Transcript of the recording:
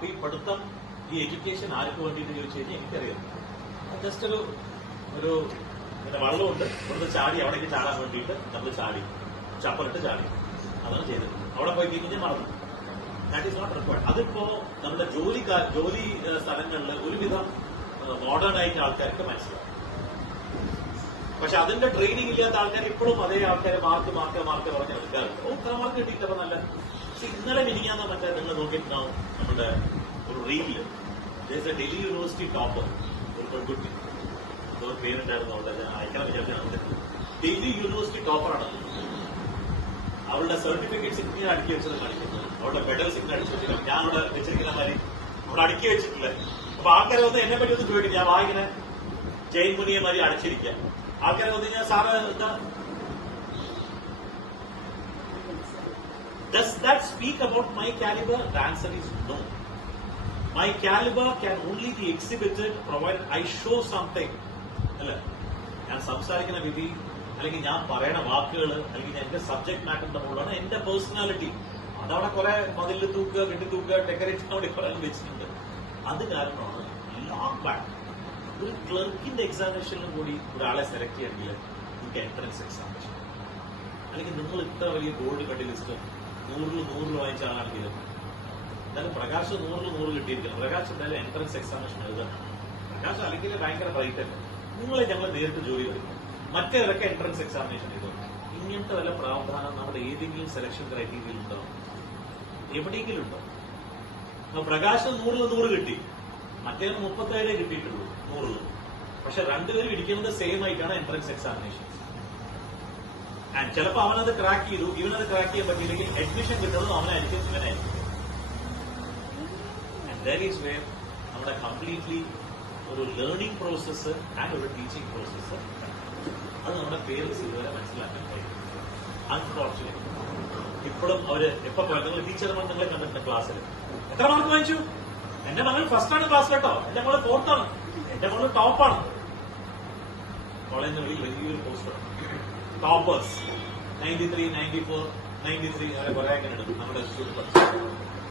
അപ്പൊ ഈ പഠിത്തം ഈ എഡ്യൂക്കേഷൻ ആർക്ക് വേണ്ടിയിട്ട് ചോദിച്ചു കഴിഞ്ഞാൽ എനിക്കറിയാം. ജസ്റ്റ് ഒരു പിന്നെ വെള്ളമുണ്ട്, ഇവിടുന്ന് ചാടി അവിടേക്ക് ചാടാൻ വേണ്ടിയിട്ട് നമ്മൾ ചാടി ചപ്പലിട്ട് ചാടി, അതാണ് ചെയ്തത്. അവിടെ പോയി കഴിഞ്ഞാൽ മറന്നു. That is not required. അതിപ്പോ നമ്മുടെ ജോലി സ്ഥലങ്ങളിൽ ഒരുവിധം മോഡേൺ ആയിട്ട് ആൾക്കാർക്ക് മനസ്സിലാവും. പക്ഷെ അതിന്റെ ട്രെയിനിങ് ഇല്ലാത്ത ആൾക്കാർ ഇപ്പോഴും അതേ ആൾക്കാർ മാർക്ക് പറഞ്ഞ് എടുക്കാറുണ്ട്. മാർക്ക് കിട്ടിയിട്ടപ്പോ നല്ല. പക്ഷെ ഇന്നലെ മിനിങ്ങാന്ന് മറ്റേ നിങ്ങൾ നോക്കിയിട്ടുണ്ടാവും നമ്മുടെ ഒരു റീലില് ഡൽഹി യൂണിവേഴ്സിറ്റി ടോപ്പർ ഒരു പെൺകുട്ടി, പേരുണ്ടായിരുന്നു അവിടെ, അയക്കാൻ വിചാരിച്ചാണ്. ഡൽഹി യൂണിവേഴ്സിറ്റി ടോപ്പറാണ്. അവളുടെ സർട്ടിഫിക്കറ്റ്സ് ഇങ്ങനെ അടുക്കി വെച്ചത് കാണിക്കുന്നത്, അവളുടെ മെഡൽസ് ഇങ്ങനെ അടിച്ചു വെച്ചില്ല. ഞാൻ അവിടെ വെച്ചിരിക്കുന്ന മാതിരി അവിടെ അടുക്കി വെച്ചിട്ടില്ല. അപ്പൊ ആൾക്കാരെ വന്ന് എന്നെ പറ്റി ഒന്ന് ചോദിക്കും, ഞാൻ വായിങ്ങനെ ജെയിൻ മുനിയെ മാതിരി അടച്ചിരിക്കാം. ആൾക്കാരെ വന്ന് ഞാൻ സാറ് എന്താ, does that speak about my caliber? The answer is no. My caliber can only be exhibited provided I show something. അല്ല, ഞാൻ സംസാരിക്കുന്ന വിധി, അല്ലെങ്കിൽ ഞാൻ പറയണ വാക്കുകൾ, അല്ലെങ്കിൽ എന്റെ സബ്ജക്ട് മാറ്ററിന്റെ മുകളിലാണ് എന്റെ പേഴ്സണാലിറ്റി. അതവിടെ കുറെ മതിൽ തൂക്കുക, കെട്ടി തൂക്കുക, ഡെക്കറേഷൻ അവിടെ കുറെ വെച്ചിട്ടുണ്ട്. അത് കാരണമാണ് ലോങ് ബാക്ക് ഒരു ക്ലർക്കിന്റെ എക്സാമിനേഷനിലും കൂടി ഒരാളെ സെലക്ട് ചെയ്യണമെങ്കിൽ നിങ്ങൾക്ക് എൻട്രൻസ് എക്സാമിനേഷൻ, അല്ലെങ്കിൽ നിങ്ങൾ ഇത്ര വലിയ ഗോൾഡ് മെഡലിസ്റ്റ് 100 വാങ്ങിച്ച ആളാണെങ്കിലും എന്തായാലും പ്രകാശ് 100 കിട്ടിയിരിക്കണം. പ്രകാശ് എന്തായാലും എൻട്രൻസ് എക്സാമിനേഷൻ എഴുതണം. പ്രകാശ് അല്ലെങ്കിൽ ഭയങ്കര ബ്രൈറ്റ് അല്ല. നിങ്ങളെ ഞങ്ങൾ നേരിട്ട് ജോലി കളിക്കും. മറ്റേവരൊക്കെ എൻട്രൻസ് എക്സാമിനേഷൻ എഴുതും. ഇങ്ങനത്തെ വല്ല പ്രാവധാനം നമ്മുടെ ഏതെങ്കിലും സെലക്ഷൻ ക്രൈറ്റീരിയയിൽ ഉണ്ടോ? എവിടെയെങ്കിലും ഉണ്ടോ? പ്രകാശ് 100 കിട്ടി, മറ്റേന്ന് 37 കിട്ടിയിട്ടുള്ളൂ 100. പക്ഷെ രണ്ടുപേരും ഇരിക്കുന്നത് സെയിം ആയിട്ടാണ് എൻട്രൻസ് എക്സാമിനേഷൻ. ആൻഡ് ചിലപ്പോൾ അവനത് ക്രാക്ക് ചെയ്തു, ഇവനത് ക്രാക്ക് ചെയ്യാൻ പറ്റിയില്ലെങ്കിൽ അഡ്മിഷൻ കിട്ടുന്നത് അവനായിരിക്കും, ഇവനായിരിക്കും. ആൻഡ് ദാറ്റ് ഈസ് വേർ നമ്മുടെ കംപ്ലീറ്റ്ലി ഒരു ലേണിംഗ് പ്രോസസ്സ് ആൻഡ് ഒരു ടീച്ചിങ് പ്രോസസ്സ്, അത് നമ്മുടെ പേരൻസ് ഇതുവരെ മനസ്സിലാക്കാൻ കഴിയും. അൺഫോർച്ചുനേറ്റ്ലി ഇപ്പോഴും അവര് എപ്പോ നിങ്ങൾ ടീച്ചർമാർ നിങ്ങളെ കണ്ടിട്ടുണ്ട് ക്ലാസ്സിൽ എത്ര മാർക്ക് വാങ്ങിച്ചു? എന്റെ മകൾ ഫസ്റ്റ് ആണ് ക്ലാസ് കേട്ടോ, എന്റെ മകള് 4th ആണ്, എന്റെ മകള് ടോപ്പാണ്. കോളേജിന് വെളിയിൽ വലിയൊരു പോസ്റ്ററാണ്, ടോപ്പേഴ്സ് 93, 94, 93 അങ്ങനെ കുറെ അങ്ങനെ എടുക്കും നമ്മുടെ സ്കൂളിൽ പഠിച്ചു.